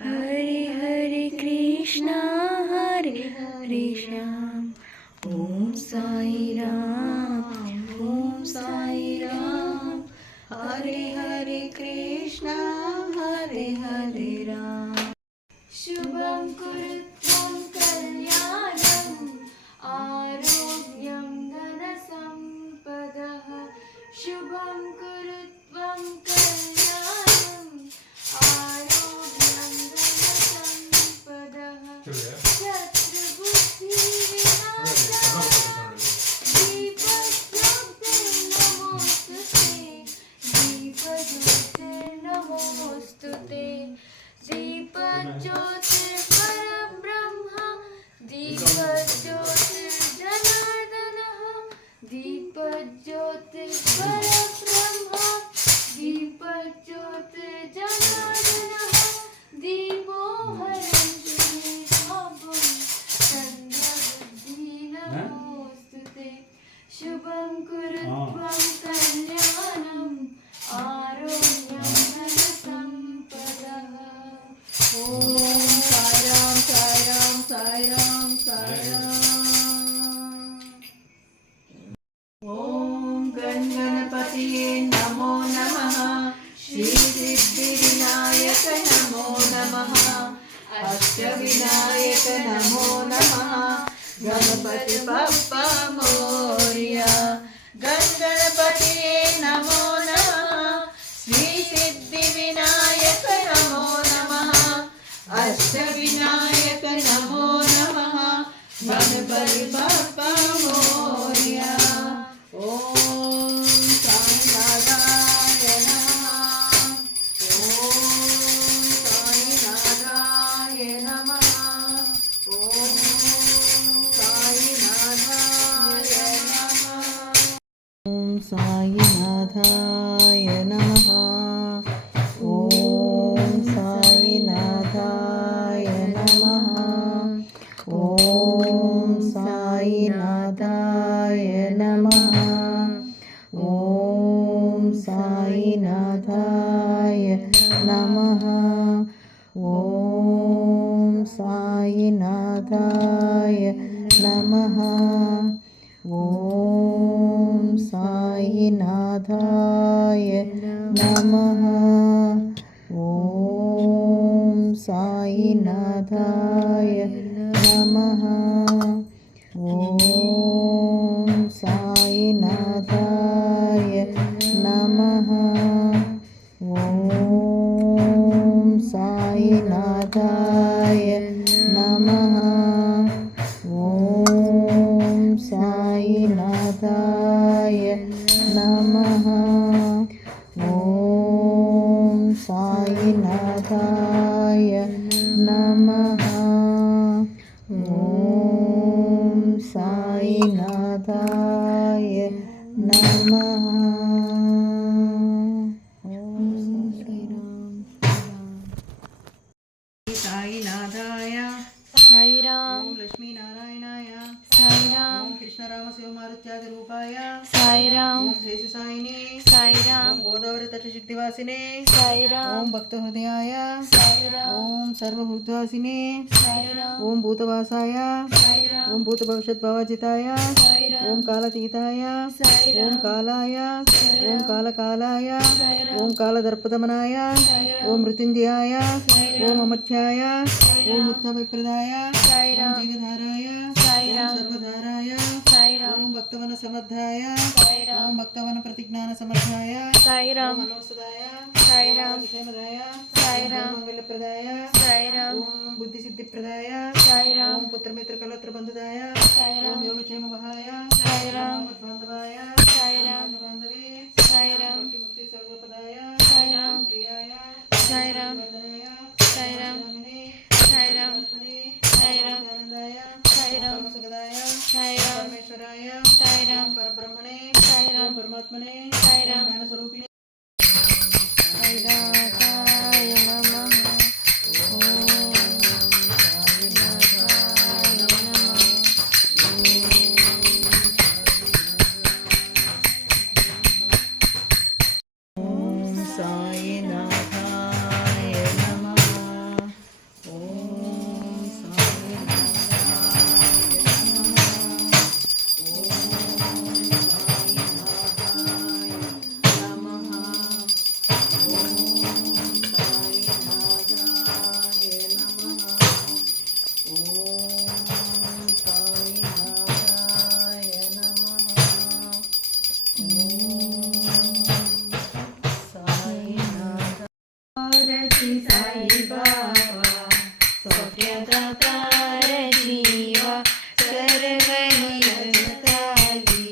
हरे हरे कृष्णा हरे हरे श्याम ओम साई राम हरे हरे कृष्णा हरे हरे राम शुभं कुरुत्वं कल्याणं आरोग्यं धनसम्पदः शुभं कुरुत्वं कल्याणं आरोग्यं धनसम्पदः शत्रुबुद्धिविनाशाय दीपज्योतिर्नमोस्तुते दीपज्योतिर्परब्रह्म दीपज्योतिर्जनार्दनः दीपज्योतिर्परब्रह्म दीपज्योतिर्जनार्दनः दीपो हरन्ति पापं सन्ध्यबुद्धिनमोस्तुते शुभं कुरुत्वं कल्याणम् आरोग्यं धनसम्पदः ओम साई राम ओम गणपतिये नमो नमः श्री सिद्धिविनायक नमो नमः अष्टविनायक नमो नमः गणपति बप्पा मोरया गणपतिये नमो नमः श्री सिद्धिविनायक नमो नमः अष्टविनायक नमो नमः गणपति बप्पा मोरया ओम साईनाथाय नमः ओम साईनाथाय नमः ओम साईनाथाय नमः ओम साईनाथाय नमः ओम साईनाथाय नमः ओम साईनाथाय नमः ओम साईनाथाय नमः ओम साईनाथाय नमः ओम साईनाथाय नमः ओम साईनाथाय नमः ओम साईनाथाय नमः ओम साईनाथाय नमः ओम साईनाथाय नमः ओम साईनाथाय नमः ओम साईनाथाय नमः साईनाथाय साई राम ओम लक्ष्मी नारायणाय साई राम ओम कृष्ण राम शिव मारुत्यादि रूपाय साई राम ओम शेषसायिने साई राम ओम गोदावरी तटशक्तिवासिने साई राम ओम भक्तहृदयाय साई राम ओम सर्वभूतवासिने साई राम ओम भूतवासाय साई राम ओम भूतभविष्यद्भवजिताय साई राम ओम कालातीताय साई ओम राम कालाय साई ओम राम कालकालाय साई राम ओम कालदर्पदमनाय साई राम ओम मृत्युंजयाय साई ओम राम अमर्त्याय साई ओम राम उत्तमप्रदाय साई ओम राम जीवधाराय साई ओम राम सर्वधाराय साई राम ओम भक्तवन समर्थाय साई राम ओम भक्तवन प्रतिज्ञान समर्थाय साई राम ओम मनोसदाय साई राम विषयमदाय साई राम मंगलप्रदाय साई राम ओम बुद्धिसिद्धिप्रदाय साई राम ओम पुत्रमित्रकलत्रबन्धुदाय साई राम ओम योगक्षेमवहाय साई राम बान्धवाय साई राम बान्धवे साई राम मुक्ति सर्वपदाय साई राम प्रियाय साई राम वर्धनाय साई राम स्वामिने साई राम साई राम आनंदाय साई राम परमसुखदाय साई राम परमेश्वराय साई राम परब्रह्मणे साई राम परमात्मने साई राम ज्ञानस्वरूपिणे साईनाथाय नमः ओम साईनाथाय नमः ओम साईनाथाय आरती साई बाबा सौख्यदातार जीवा सर्वहि जगताली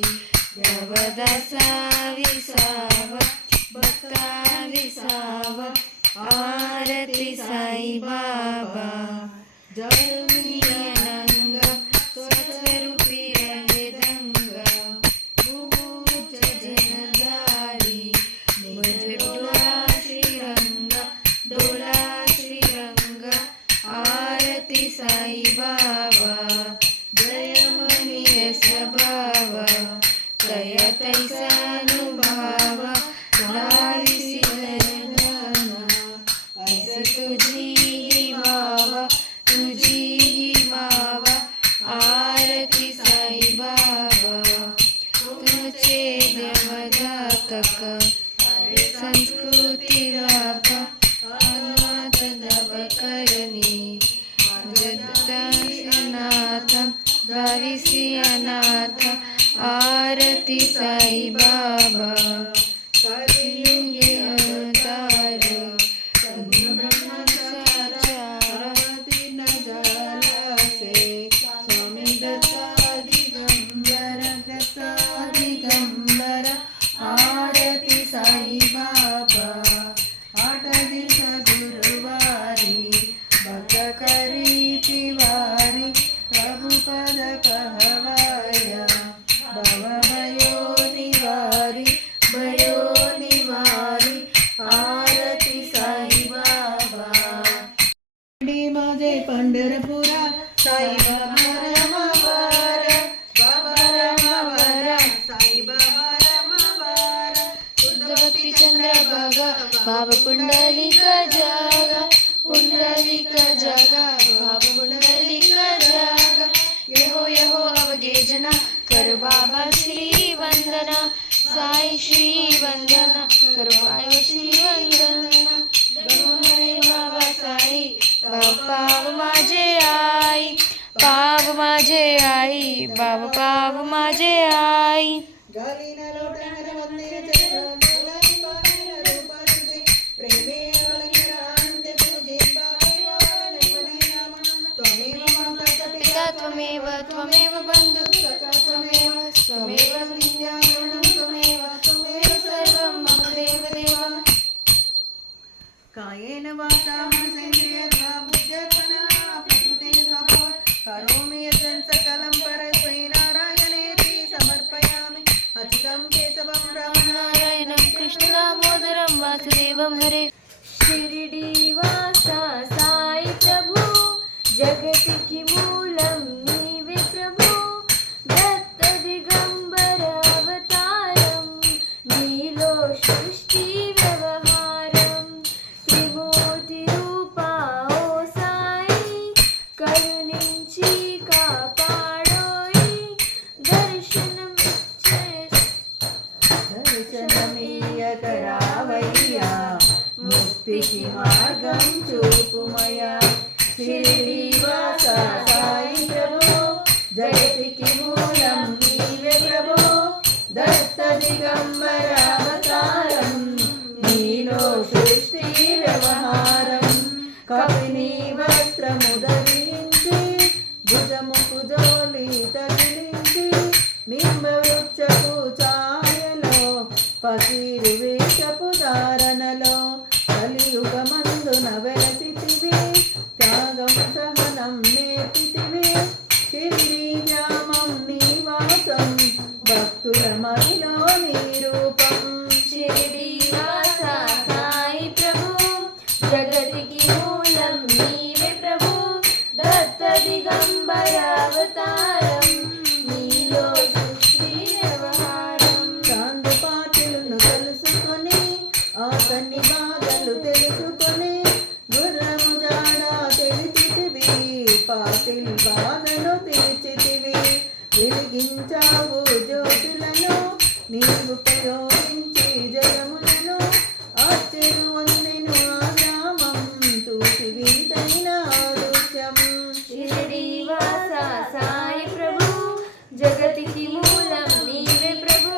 देवदासा विसावा भक्ता विसावा आरती साई बाबा जलमीयनंग स्वस्वरूपी रहेदंग मुमुच जनदारी मुझे डोला श्रीरंग आरती साई बाबा जय मनीय स्वभाव तय तैसानुभाव लाविसी धरना ऐसे तुझी ही मावा तुझी ही मावा आरती साई बाबा तुमचे देवदातक संस्कृती व्याप अनाथ नवकरणी जगदनाथ दाविसी अनाथ आरती साई बाबा कलियुगे अवतार स्वामी दत्ता दिगंबर आरती साई बाबा आठ दिवस गुरुवारी भक्त करी तिवारी प्रभु पद कहवाया भव भयो निवारी आरती साई बाबा माझे पंढरपुरा साई बाबा रमावर बाबा रमावर साई बाबा रमावर बुद्धभक्ती चंद्रभागा बाबा पुंडलिक जागा बाबा पुंडलिक जागा यहो अवगे जना कर बाबा श्री वंदना साई श्री वंदना कर बाबा श्री वंदना रे बाबा साई पाव माझे आई पाव माझे आई बाबा पाव माझे आई गालीन लोटंगर मंदिर जगदोलाई बाहेर रूप तुझे प्रेमे अलंकरांते तुझे बाबा नाम त्वमेव माता पिता त्वमेव बंधु त्वमेव विद्याकरणं त्वमेव सर्वं मम देवदेवं कायेन वाचा मनसेन्द्रियर्वा बुद्ध्यत्मना प्रकृते स्वभाव करोमि यत् सकलं परस्मै नारायणेति समर्पयामि अच्युतं केशवं नारायणं कृष्णदामोदरं वासुदेवं हरे शिरडीवासा साई प्रभु जगतिकी मूलं नीवे प्रभु दत्त दिगंबर अवतारं नीलो सृष्टि व्यवहारं त्रिमूर्ति रूपा ओ साई करुणिंची कापाडोई दर्शनमीयकरावయ్యా मुक्तिకి మార్గం చూపుమయ్యా श्रीवासा साई प्रभु जगतिकी मूलं नीवे प्रभु दत्त दिगंबर अवतारं नीलो सृष्टि व्यवहारं कपिनी वस्त्रము ధరించి భుజముకు జోలి తగిలించి నింబ వృక్షపు ఛాయలో పకీరు వేషపు ధారణలో కలియుగమందున వెలసితివి త్యాగం సహనం నేర్పితివి షిరిడి గ్రామం నివాసం భక్తుల మదిలో నీ రూపం शिरडीवासा साई प्रभु जगतिकी मूलं नीवे प्रभु दत्त दिगंबर अवतारं नीलो सृष्टि व्यवहारं చాందు పాటలను తెలుసుకొని ఆతన్ని బాధలు తెలుసుకొని గుర్రము జాడ తెలిచితివి పాటిల్ బాధను తీర్చితివి వెలిగించావు జ్యోతులను నీవు ఉపయోగించి జగములను ఆశ్చర్య వందెను ఆ గ్రామం చూసి వింతైన దృశ్యం शिरडीवासा साई प्रभु जगतिकी मूलं नीवे प्रभु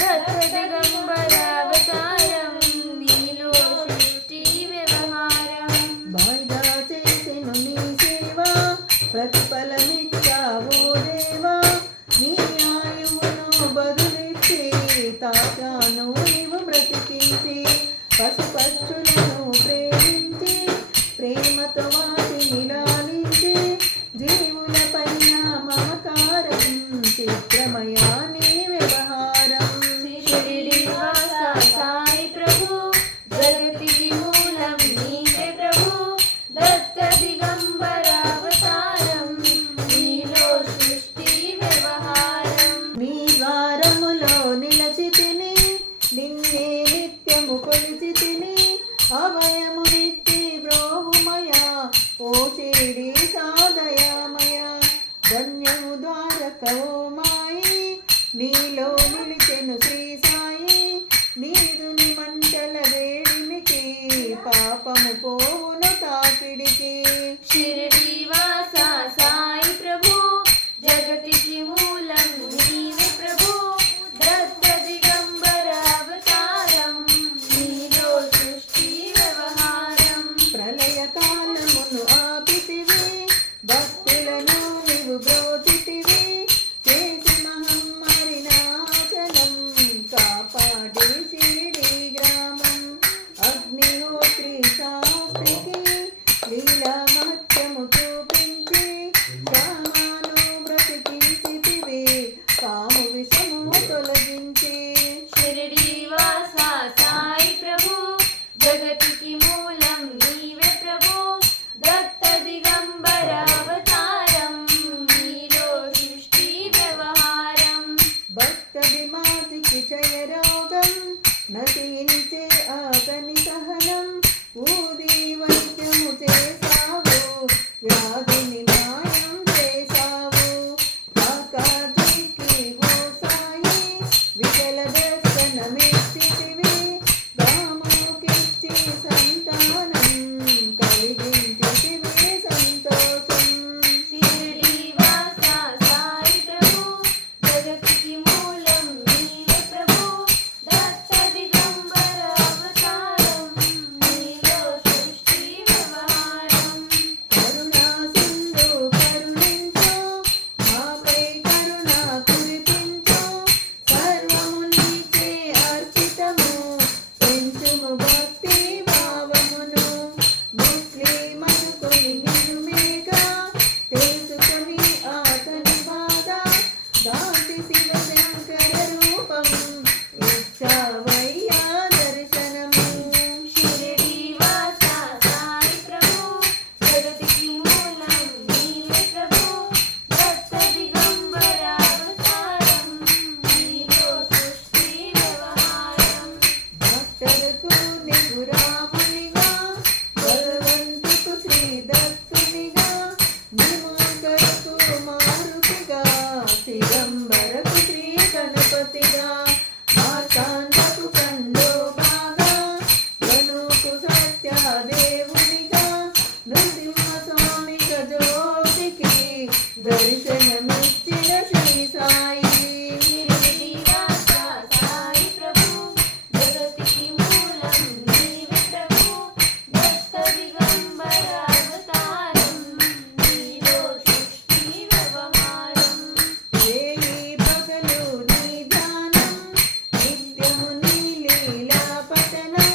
दत्त दिगंबर अवतारं नीलो सृष्टि व्यवहारं నిలిచి పశుపక్షులను ప్రేమించి ప్రేమతో వాటిని లాలించి జీవుల పైన మమకారం చిత్రమయా నీ వ్యవహారం షిరిడి వాస సాయి ప్రభు జగతికి మూలం నీవే ప్రభు దత్త దిగంబర అవతారం నీలో సృష్టి వ్యవహారం నీ ద్వారములో నిలచి తిని నిన్నే నిత్యము కొలిచి తిని అభయమునిచ్చి బ్రోహుమయా ఓ షిరిడి సాదయామయ ధన్యము ద్వారక ఓ మాయి నీలో నిలిచెను శ్రీ సాయి నీదుని మంటల వేడిమికి పాపము పోవును తాకిడికి షిరిడి వాస సాయి ప్రభు జగతికి మూలం నీవే ప్రభు దత్త దిగంబర అవతారం నీలో సృష్టి వ్యవహారం ప్రళయ కాలమును ఆపితివి భక్తులను నీవు బ్రోచితివి చేసి మహమ్మారి నాశనం కాపాడి షిరిడి గ్రామం అగ్నిహోత్రి శాస్త్రికి లీలా మహత్యము చూపించి గ్రామాను బ్రతికించితివి కాము విషము తొలగించి షిరిడి వాస సాయి ప్రభు జగతికి మూలం నీవే ప్రభు దత్త దిగంబర అవతారం నీలో సృష్టి వ్యవహారం భక్త విమాతికి క్షయ రోగం నశించే ఆతని సహనం ఊది వైద్యము చేసావు వ్యాధిని మాయం చేసావు కాకాజీకి ఓ సాయి వికల దర్శనమిచ్చితివి రాముకిచ్చి సంతానం కలిగించితివి సంతోషం షిరిడి వాస సాయి ప్రభు జగతికి మూలం నీవే ప్రభు దత్త దిగంబర అవతారం నీలో సృష్టి వ్యవహారం కరుణా సింధు కరుణించు మాపై కరుణ కురిపించు సర్వము నీకే అర్పితము పెంచుము భక్తి భావమును ముస్లిమనుకొని నిన్నుమేగా తెలుసుకొని ఆతని బాధ దాటి శివ శంకర రూపం ఇచ్చావయ్యా దర్శనము షిరిడి వాస సాయి ప్రభు జగతికి మూలం నీవే ప్రభు దత్త దిగంబర అవతారం నీలో సృష్టి వ్యవహారం భక్తులకు నీకు రామునిగా బలవంతుకు శ్రీ దత్తునిగా నిమోకరకు మారుతిగా చిదంబరకు శ్రీ గణపతిగా మార్తాండకు కండోబాగా ధనుకు సత్యదేవునిగా నృసింహ స్వామిగా జ్యోతికి దర్శనమిచ్చిన శ్రీ సాయి షిరిడి వాస సాయి ప్రభు జగతికి మూలం నీవే ప్రభు దత్త దిగంబర అవతారం నీలో సృష్టి వ్యవహారం చేయి పగలు నీ ధ్యానం నిత్యము నీ లీలా పఠనం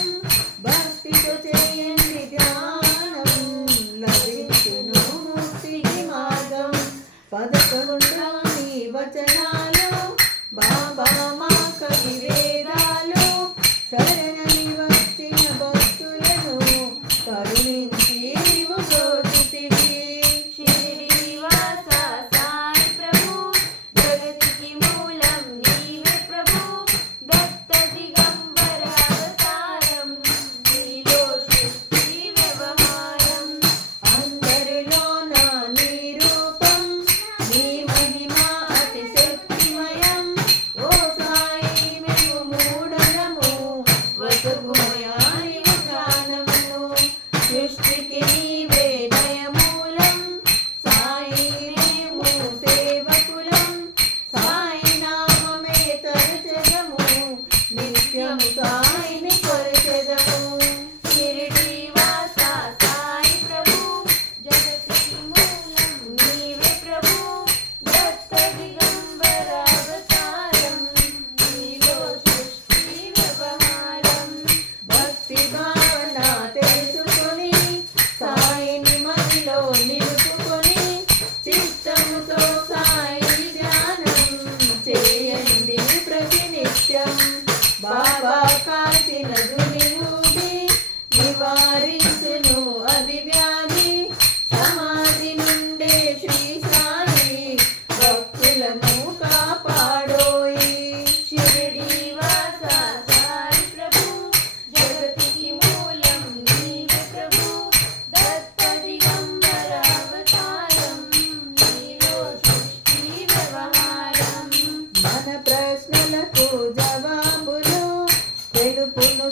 భక్తితో చేయండి ధ్యానం లభించును ముక్తికి మార్గం 11 నీ వచనాలు బాబా మా కవి వేదాలు శరణని వచ్చిన భక్తులను కరుణించి నీవు బ్రోచితివి షిరిడి వాస సాయి ప్రభు జగతికి మూలం నీవే ప్రభు దత్త దిగంబర అవతారం నీలో సృష్టి వ్యవహారం అందరిలోన నీ రూపం నీ మహిమ అతి శక్తిమయం ఓ సాయి మేము మూఢనము వసగుమయా నీవు జ్ఞానము సృష్టికి నీవే దయమూలం సాయి మేము సేవకులం సాయి నామమే తరచదము నిత్యము సాయిని కొరచెదము షిరిడి వాస సాయి ప్రభు జగతికి మూలం నీవే ప్రభు దత్త దిగంబర అవతారం నీలో సృష్టి వ్యవహారం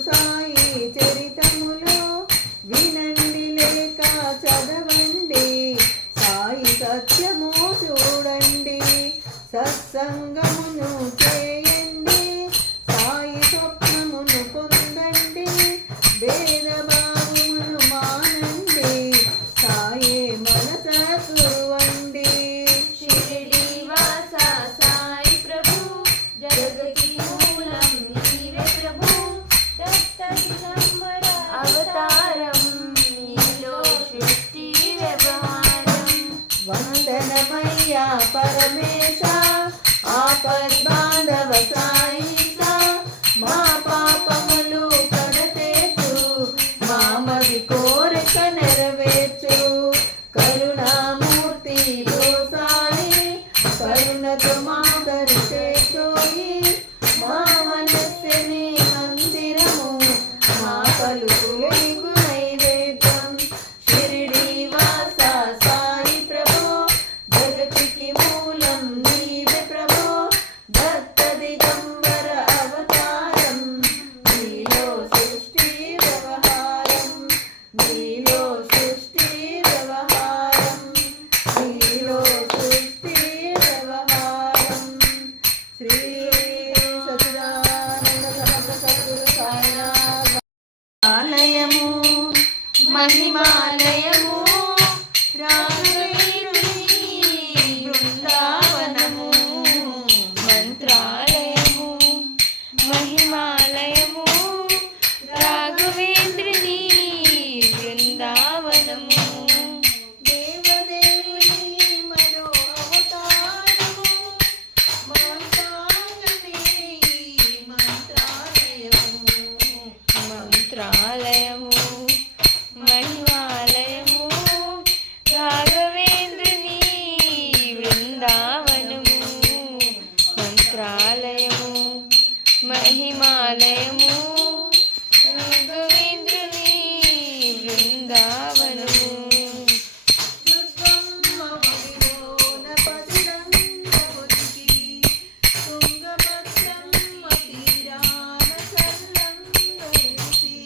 సాయి చరితములు వినండి లేక చదవండి, సాయి సత్యము చూడండి, సత్సంగమును చేయండి, సాయి స్వప్నమును పొందండి, భేదభావమును మానండి, సాయే మనస కురువండి. షిరిడి వాస సాయి ప్రభు, జగతికి మూలం నీవే ప్రభు, దత్త దిగంబర అవతారం, నీలో సృష్టి వ్యవహారం. వందనమయ్యా పరమేశ, ఆపద్బాంధవ సాయిస, మా పాపములు కడతేచు, మామది కోరిక నెరవేర్చు, కరుణామూర్తి ఓ సాయి, కరుణతో మాదరి చేచోయి, మా మనస్సుని మందిరము, మా పలుకులు నీకు నైవేద్యం. షిరిడి వాస సాయి ప్రభు, జగతికి మూలం నీవే ప్రభు, దత్త దిగంబర అవతారం, నీలో సృష్టి వ్యవహారం, నీలో సృష్టి వ్యవహారం, నీలో సృష్టి వ్యవహారం. శ్రీ సచిదానంద సమర్థ సద్గురు సాయినాథ్. ఆలయము మహిమాలయము, రాఘవేంద్రుని బృందావనము, మంత్రాలయము మహిమాలయము, రాఘవేంద్రుని బృందావనము. దేవదేవుని మరో అవతారము, మాతాంగనే మంత్రాలయము, మంత్రాలయము మహిమాలయము, రాఘవేంద్రుని బృందావనము. మంత్రాలయము మహిమాలయము, రాఘవేంద్రుని బృందావనము. దుర్గమ్మ ఒడిలోన పదిలంగొదిగి, తుంగభద్రమ్మ తీరాన చల్లంగెలిసి,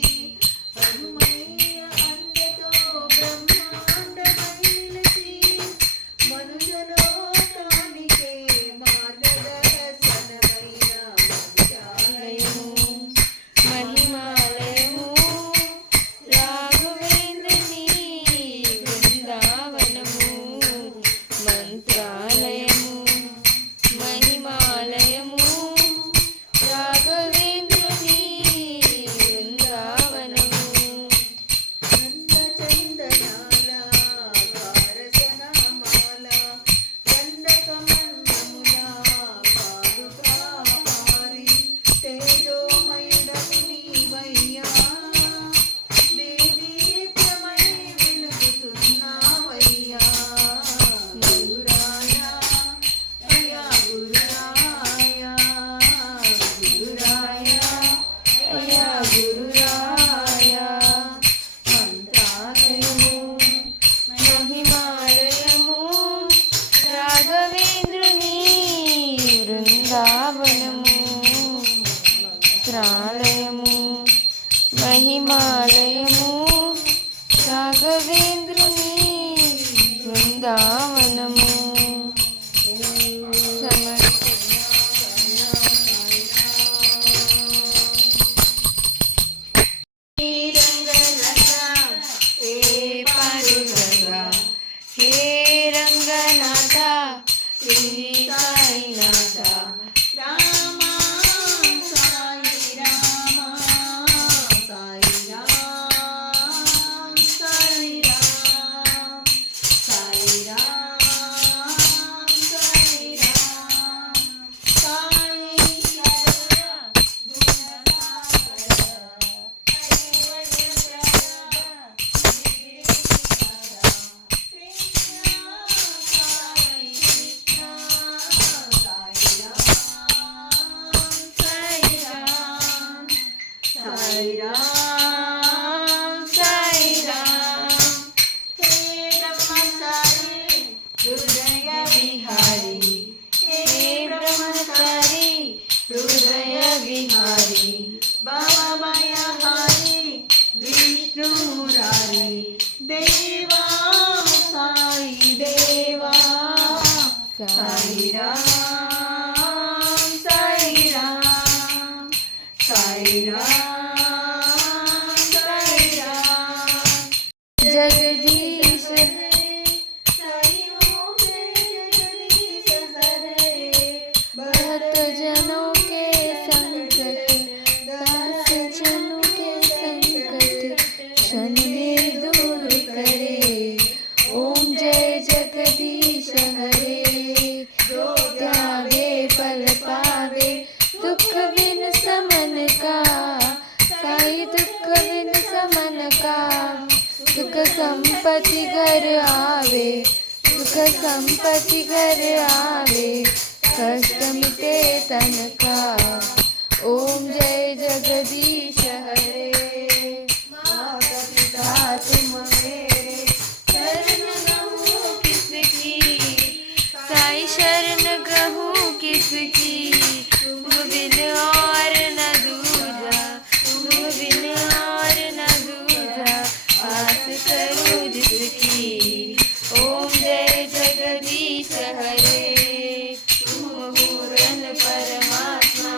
హనుమయ్య అండతో బ్రహ్మాండమైనసి, మనుజలోకానికే మార్గదర్శనమైన మంత్రాలయము. మహిమాలయము రాఘవేంద్రుని బృందావనము. మంత్రాలయము మహిమాలయము, రాఘవేంద్రుని బృందావనము. నందచందనాల కారసనామాల, దండకమన్నముల పాదుకాహారి, తేజోమయుడవు నీవయ్యా, దేదీప్యమై వెలుగుతున్నావయ్యా. గురురాయ అయ్యా గురురాయ, గురురాయ అయ్యా గురురాయ. మంత్రాలయము మహిమాలయము, రాఘవేంద్రుని బృందావనము. మంత్రాలయము మహిమాలయము, రాఘవేంద్రుని బృందావనము. హే పాండురంగ, హే రంగనాథ, శ్రీ సాయినాథ, రామ సాయి రామ, సాయి రామ, సాయి రామ, సాయి రామ, సాయి రామ, సాయి శరణ గుణసాగర, సాయి రామ్ సాయి రామ్. హే బ్రహ్మచారి హృదయ విహారి, హే బ్రహ్మచారి హృదయ విహారి, భవమయ संपत्ति घर आवे, सुख संपत्ति घर आवे, कष्ट मिटे तन का। ओम जय जगदीश हरे। माता पिता तुम मेरे, शरण गहूँ किसकी, साई शरण गहूँ किसकी, तुम बिन और न दूजा, तुम बिन और न दूजा, आस करूँ जिसकी। ओम जय जगदीश हरे। तुम पूर्ण परमात्मा,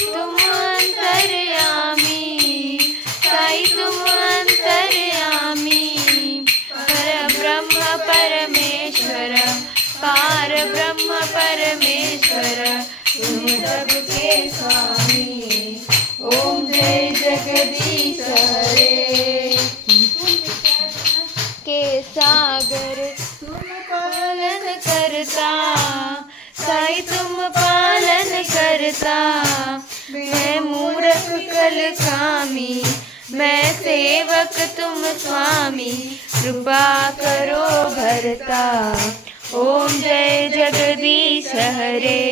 तुम अंतर्यामी, साई तुम अंतर्यामी, पर ब्रह्म परमेश्वर, पार ब्रह्म परमेश्वर, तुम सबके स्वामी। ओम जय जगदीश हरे। के सागर तुम पालन करता, साई तुम पालन करता, मैं मूर्ख कल कामी, मैं सेवक तुम स्वामी, कृपा करो भरता। ओम जय जगदीश हरे।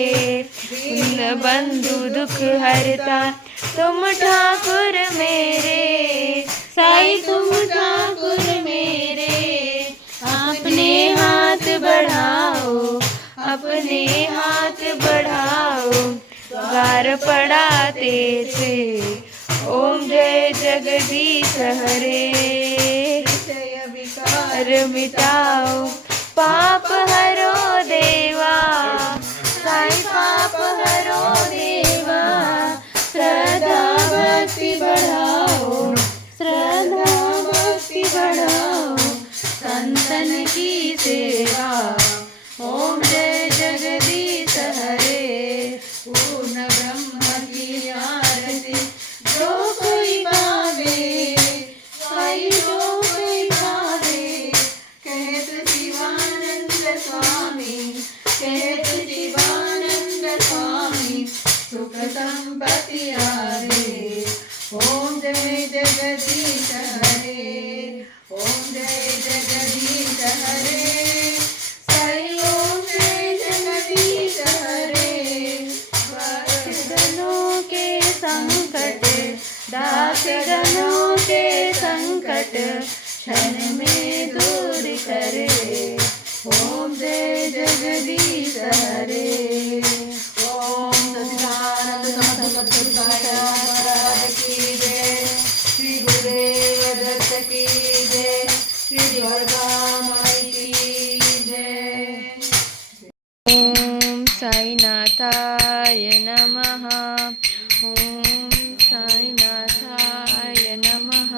दीन बंधु दुख हरता, तुम ठाकुर मेरे, साई तुम ठाकुर मेरे, अपने हाथ बढ़ाओ, अपने हाथ बढ़ाओ, द्वार पड़ा तेरे। ओम जय जगदीश हरे। विषय विकार मिटाओ, पाप हरो देवा, साई पाप हरो देवा, श्रद्धा भक्ति बढ़ाओ, श्रद्धा भक्ति बढ़ाओ, संतन की सेवा। ओम जय जगदीश हरे। पूर्ण ब्रह्म की आरती जो कोई पावे, साई जो कोई पावे, कहत शिवानंद स्वामी, कहत शिवानंद स्वामी, सुख संपत्ति आवे। ओम जय जगदीश हरे। ओम जय जगदीश हरे। साई ओम जय जगदीश हरे। दासगणों के संकट, दासगणों के संकट, क्षण में दूर करे। ओम जय जगदीश हरे। ओम सच्चिदानंद समर्थ साईं महाराज की जय। श्री गुरुदेव दत्त की जय। श्री दुर्गा माई की जय। ओम साईनाथाय नमः। ओम साईनाथाय नमः।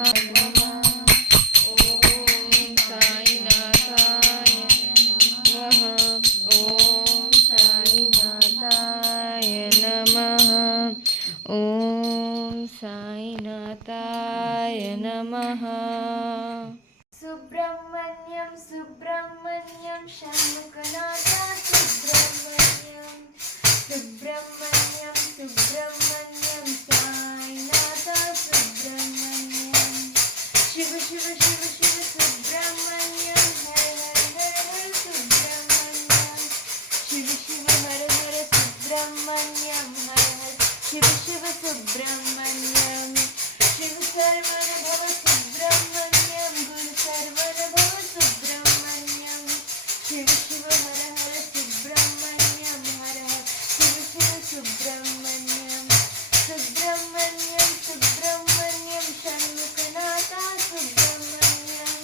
ओम साईनाथाय नमः। ओम साईनाथाय नमः। ओम साईनाथाय नमः। सुब्रह्मण्यम सुब्रह्मण्यम षण्मुखनाथा सुब्रह्मण्यम, सुब्रह्मण्यम सुब्रह्मण्यम साईनाथा सुब्रह्मण्यम। शिव शिव शिव शिव सुब्रह्मण्यम, हर हर हर हर सुब्रह्मण्यम। शिव शिव हर हर सुब्रह्मण्यम, हर हर शिव शिव सुब्रह्मण्यम। शिव सर्वन भव सुब्रह्मण्यम, गुण सर्वन भव सुब्रह्मण्यम। शिव शिव हर हर सुब्रह्मण्यम, हर हर शिव शिव सुब्रह्मण्यम। सुब्रह्मण्यम सुब्रह्मण्यम षण्मुखनाथा सुब्रह्मण्यम,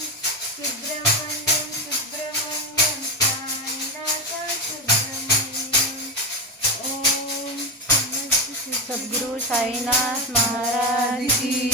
सुब्रह्मण्यम सुब्रह्मण्यम साईनाथा सुब्रह्मण्यम। ओम सद्गुरु साईनाथ महाराज की